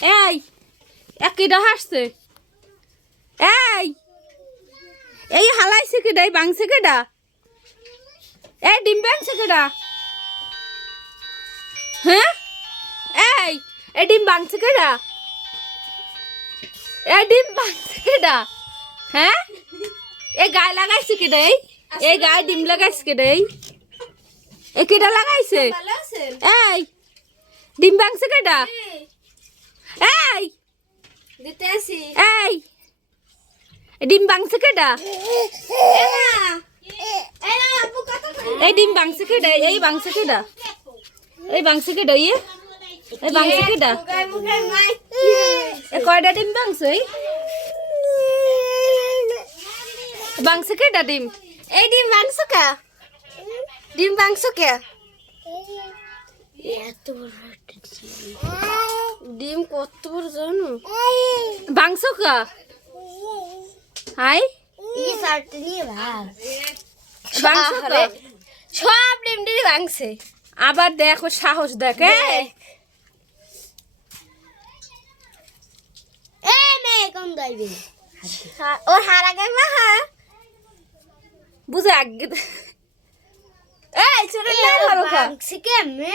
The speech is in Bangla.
এই একইটা হাসছে এই হালাইছে কেডা এই বাংছে কেডা এই ডিম বাংছে কেডা হ্যাঁ এই ডিম বাংছে কেডা এই ডিম বাংছে কেডা হ্যাঁ এই গায়ে লাগাইছে কেডা এই গায়ে ডিম লাগাইছে কেডা এই কেডা লাগাইছে এই ডিম বাংছে কেডা এই দিতে আসি এই ডিম বাংছে কেডা এই ডিম বাংছে কেডা এই বাংছে কেডা এই বাংছে কেডা এই বাংছে কেডা এই কয়টা ডিম বাংছে বাংছে কেডা ডিম এই ডিম বাংছো কে ডিম বাংছো কে এত বড় ডিম কত বড় জানো বাংছো কা হাই এই সারতে নিয়ে ভাগ বাংছো কা সব ডিম দিয়ে বাংছে আবার দেখো সাহস দেখে এই মেয়ে কোন দাইবে ও হারা গে মা বুঝে আগে এই ছোট না বাংছে কেমনে